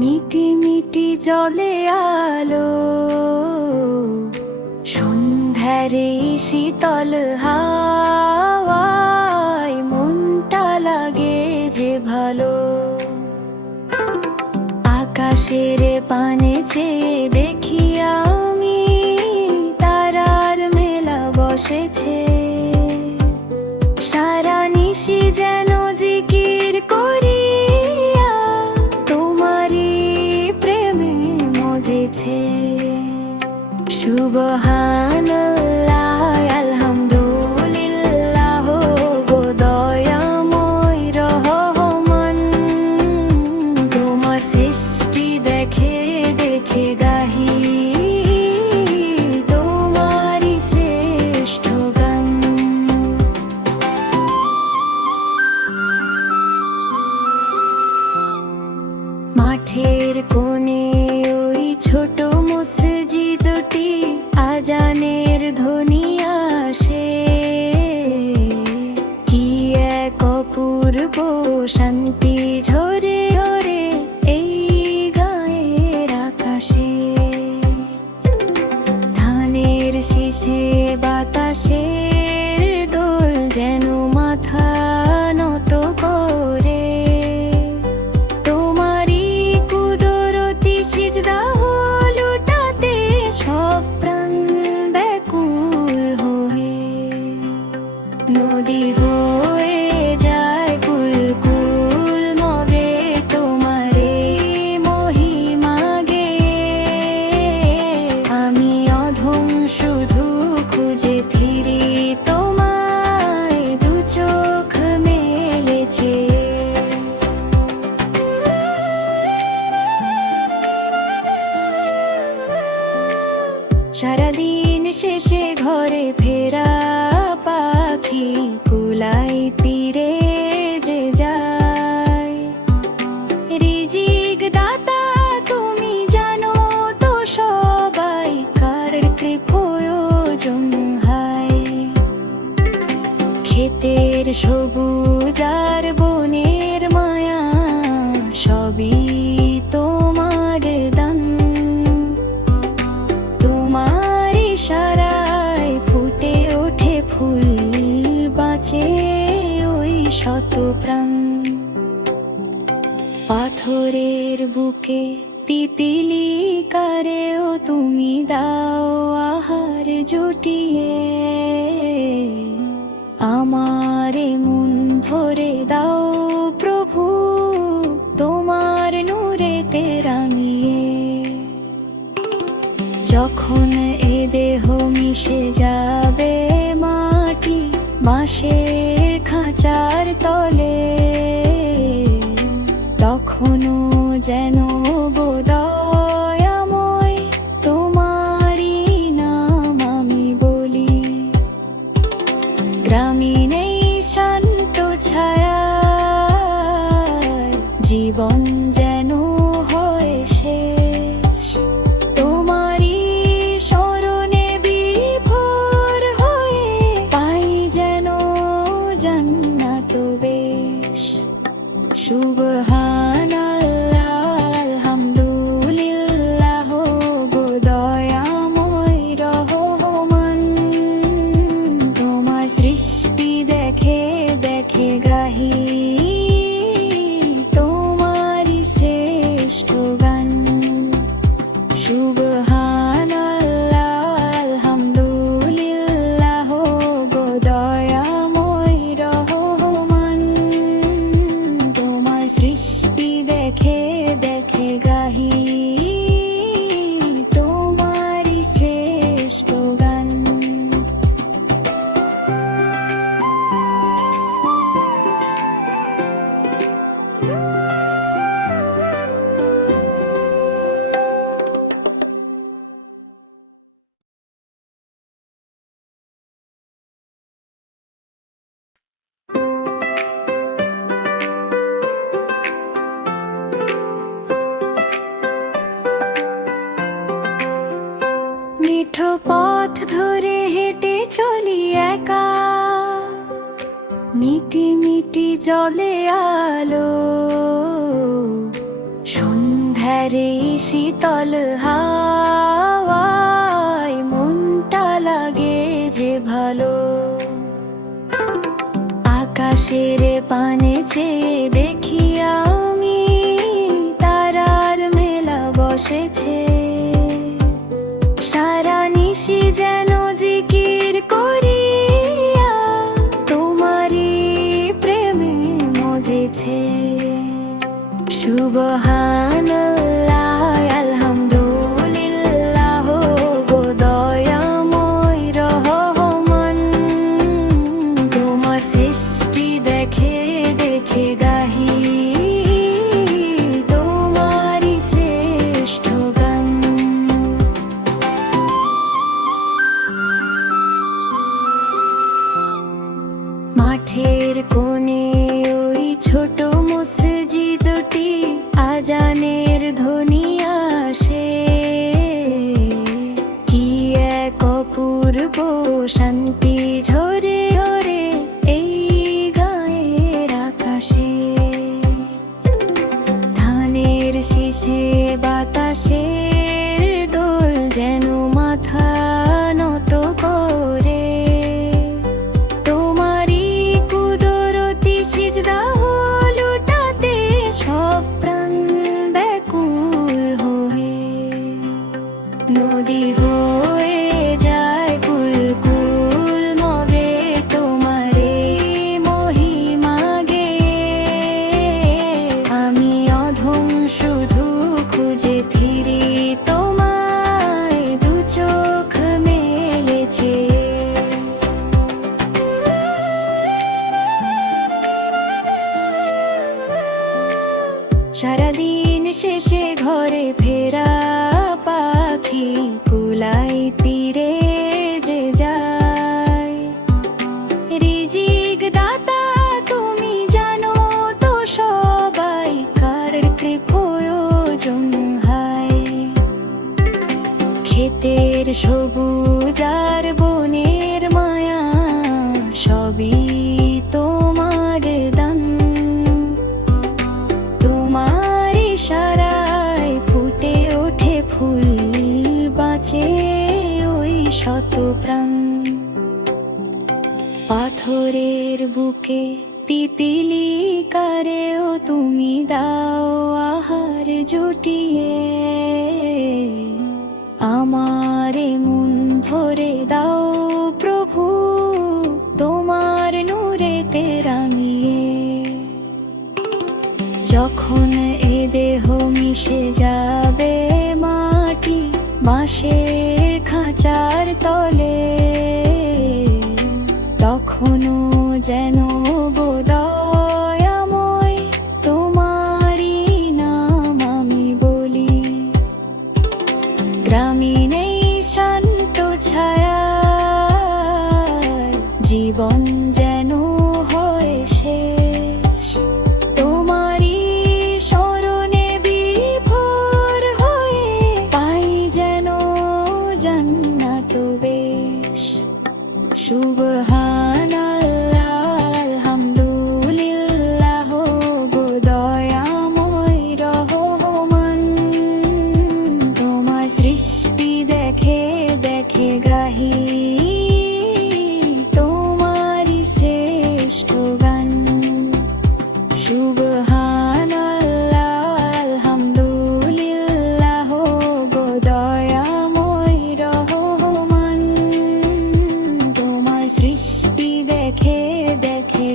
মিটি মিটি জলে আলো, সন্ধ্যার এই শীতল হাওয়ায় মনটা লাগে যে ভালো। আকাশের পানে চেয়ে দেখি আমি তারার মেলা বসেছে। সারা নিশি যেন জিকির করিয়া তোমারই প্রেমে মজেছে। সুবহানাল্লাহ আলহামদুলিল্লাহ গো দয়াময় রহমান, তোমার সৃষ্টি দেখে দেখে গাহি তোমারই শ্রেষ্ঠ গান। মাঠের কোণে ওই ছোট মসজিদটি আজানের ধ্বনি আসে, কি এক অপূর্ব শান্তি ঝরে ঝরে এই গায়ের আকাশে। ধানের শীষে বাতাসের দোল যেন মাথা নত করে, তোমারই কুদরতি সিজদা লুটাতে সব প্রাণ ব্যাকুল হয়ে। নদী হয়ে যায় কুল কুল মবে তোমার এই মহিমা গেয়ে। আমি অধম শুধু খুঁজে ফিরি তোমায় দু চোখ মেলেছে। সারাদিন শেষে ঘরে ফেরা পাখি কুলাই তীরে যে যায়। রিজিক দাতা তুমি জানো তো সবাই কার প্রয়োজন হয়। ক্ষেতের সবুজ আর বনের মায়া সবই তোমার দান। তোমার ইশারায় ফুটে ওঠে ফুল, বাঁচে ওই শত প্রাণ। পাথরের বুকে পিপিলি কারেও তুমি দাও আহার জুটিয়ে। আমারে মন ভরে দাও প্রভু তোমার নূরেতে রাঙিয়ে। যখন এ দেহ মিশে যাবে মাটি বাঁশের খাঁচার তলে, তখনও যেন গো দয়াময় তোমারই নাম আমি বলি। গ্রামীণ এই শান্ত ছায়ায় জীবন যেন হয় শেষ। তোমারই স্মরণে বিভোর হয়ে পাই যেন জান্নাত বেশ। সুবহানাল্লাহ আলহামদুলিল্লাহ গো দয়াময় রহমান, তোমার সৃষ্টি দেখে দেখে গাহি তোমারই শ্রেষ্ঠ গান। সুবহানাল্লাহ আলহামদুলিল্লাহ গো দয়াময় রহমান, তোমার সৃষ্টি দেখে দেখে গাহি তোমারই শ্রেষ্ঠ গান। মিঠো পথ ধরে হেঁটে চলি একা, মিটি মিটি জলে আলো, সন্ধ্যা আর এই শীতল হাওয়ায় মনটা লাগে যে ভালো। আকাশের পানে চেয়ে দেখি আমি তারার মেলা বসেছে। সারা নিশি যেন জিকির করিয়া তোমারই প্রেমে মজেছে। সুবহানাল্লাহ আলহামদুলিল্লাহ গো দয়াময় রহমান, তোমার সৃষ্টি দেখে দেখে গাহি তোমারই শ্রেষ্ঠ গান। মাঠের কোণে ওই ছোট মসজিদটি আজানের ধ্বনি আসে। কি এক অপূর্ব শান্তি ঝরে ঝরে এই গায়ের আকাশে। ধানের শীষে বাতাসের দোল যেন মাথা নত করে। তোমারই কুদরতি সিজদা লুটাতে সব প্রাণ ব্যাকুল হয়ে। নদী হয়ে যায় কুল কুল মবে তোমার এই মহিমা গেয়ে। আমি অধম শুধু খুঁজে ফিরি তোমায় দু চোখ মেলেছে। সারাদিন শেষে ঘরে ফেরা পাখি কুলাই তীরে যে যায়। রিজিক দাতা তুমি জানো তো সবাই কার প্রয়োজন হয়। ক্ষেতের সবুজ আর বনের মায়া সবই তোমার দান। তোমার ইশারায় ফুটে ওঠে ফুল, বাঁচে ওই শত প্রাণ। পাথরের বুকে পিপিলিকারেও তুমি দাও আহার জুটিয়ে। আমারে মন ভরে দাও প্রভু তোমার নূরেতে রাঙিয়ে। যখন এ দেহ মিশে যাবে মাটি বাঁশের খাঁচার তলে, তখনও যেন গো দয়াময় তোমারই নাম আমি বলি। গ্রামীণ এই শান্ত ছায়া জীবন যেন হয় শেষ। তোমারই স্মরণে বিভোর হয়ে পাই যেন জান্নাত বেশ। সুবহানাল্লাহ আলহামদুলিল্লাহ গো দয়াময় রহমান, তোমার সৃষ্টি দেখে দেখে গাহি তোমারই শ্রেষ্ঠ গান। সুবহানাল্লাহ আলহামদুলিল্লাহ গো দয়াময় রহমান, তোমার সৃষ্টি দেখে দেখে